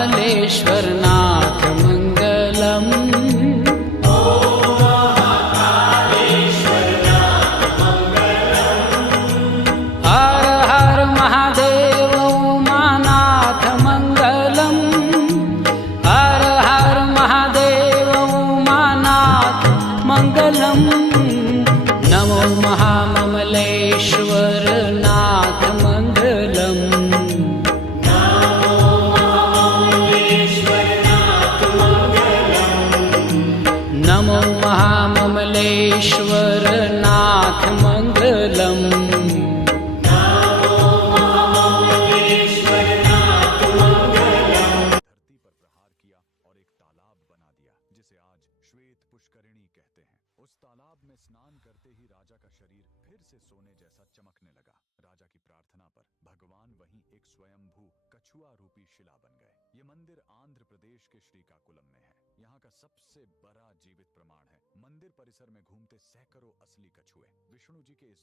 महाकालेश्वरनाथ मङ्गलम्। हर हर महादेव उमानाथ मङ्गलम्। हर हर महादेव उमानाथ मङ्गलम्। नमो महाममलेश्वरनाथ मङ्गलम्। नमो महाममलेश्वरनाथ मङ्गलम्। धरती पर प्रहार किया और एक तालाब बना दिया जिसे आज श्वेत पुष्करिणी कहते हैं। उस तालाब में स्नान करते ही राजा का शरीर फिर से सोने जैसा चमकने लगा। राजा की प्रार्थना पर भगवान वहीं एक स्वयंभू कछुआ रूपी शिला बन गए। ये मंदिर आंध्र प्रदेश के श्रीकाकुलम में है। यहाँ का सबसे बड़ा जीवित प्रमाण है। मंदिर परिसर में घूमते सैकड़ों असली कछुए। विष्णु जी के इस